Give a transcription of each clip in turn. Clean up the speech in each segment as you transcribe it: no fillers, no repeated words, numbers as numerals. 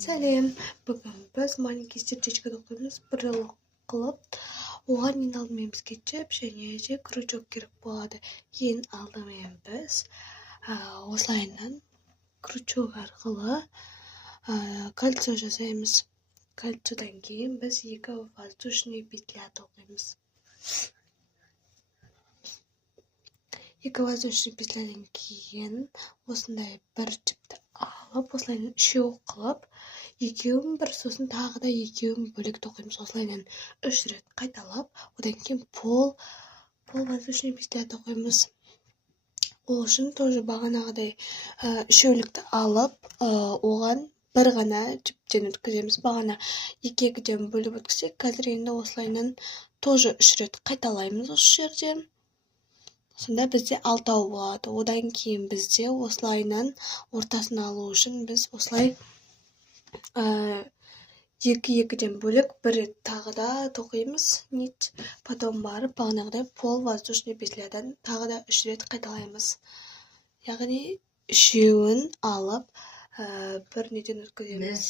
Сәлем, бүгін біз маленький сердечко тоқимыз бір қылып, оған ең алдымен бізге жіп және де крючок керек болады. Ең алдымен біз осылайынан крючок арқылы кольцо жасаймыз. Кольцодан кейін біз екі воздушный петля тоқимыз. Екі воздушный петлядан кейін осындай бір жіпті алып, осылайынан үшеу қылып, екеуін бір, сосын тағы да екеуін бөлек тоқимыз. Осылайынан 3 рет қайталап, одан кейін пол воздушный петля тоқимыз. Ол үшін тоже бағанағыдай үшеулікті алып, оған бір ғана жіптен өткіземіз. Бағана екі-екіден бөліп өткізсек, қазір енді осылайынан тоже 3 рет қайталаймыз осы жерден. Сонда бізде 6 болады. Одан кейін бізде осылайынан ортасын алу үшін біз осылай екі-екіден бөлік бір рет тағы да тоқимыз нит. Потом барып бағанағыдай пол воздушный петлядан тағы да 3 рет қайталаймыз. Яғни үшеуін алып бір неден өткіземіз.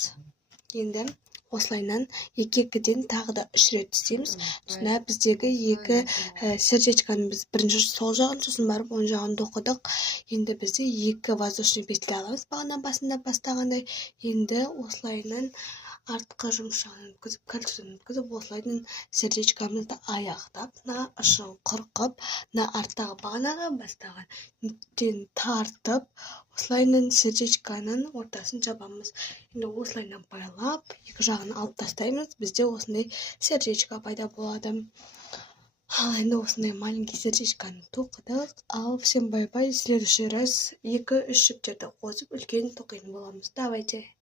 Енді осылайынан екі-екіден тағы да 3 рет істейміз. Сонда біздегі екі сердечканы біз бірінші сол жағын, сосын барып оң жағын тоқыдық. Енді бізде екі воздушный петля аламыз. Бағана басында бастағандай. Енді осылайынан артқы жұмыс жағын өткізіп, кольцодан өткізіп, осылайынан сердечкамызды аяқтап, мына ұшын қырқып, мына арттағы бағанағы бастаған ниттен тартып, осылайынан сердечканың ортасын жабамыз. Енді осылайынан байлап, екі жағын алып тастаймыз. Бізде осындай сердечко пайда болады. Ал енді осындай маленький сердечканы тоқыдық. Ал всем бай-бай. В следующий раз 2-3 жіптерді қосып үлкен тоқитын боламыз. Давайте.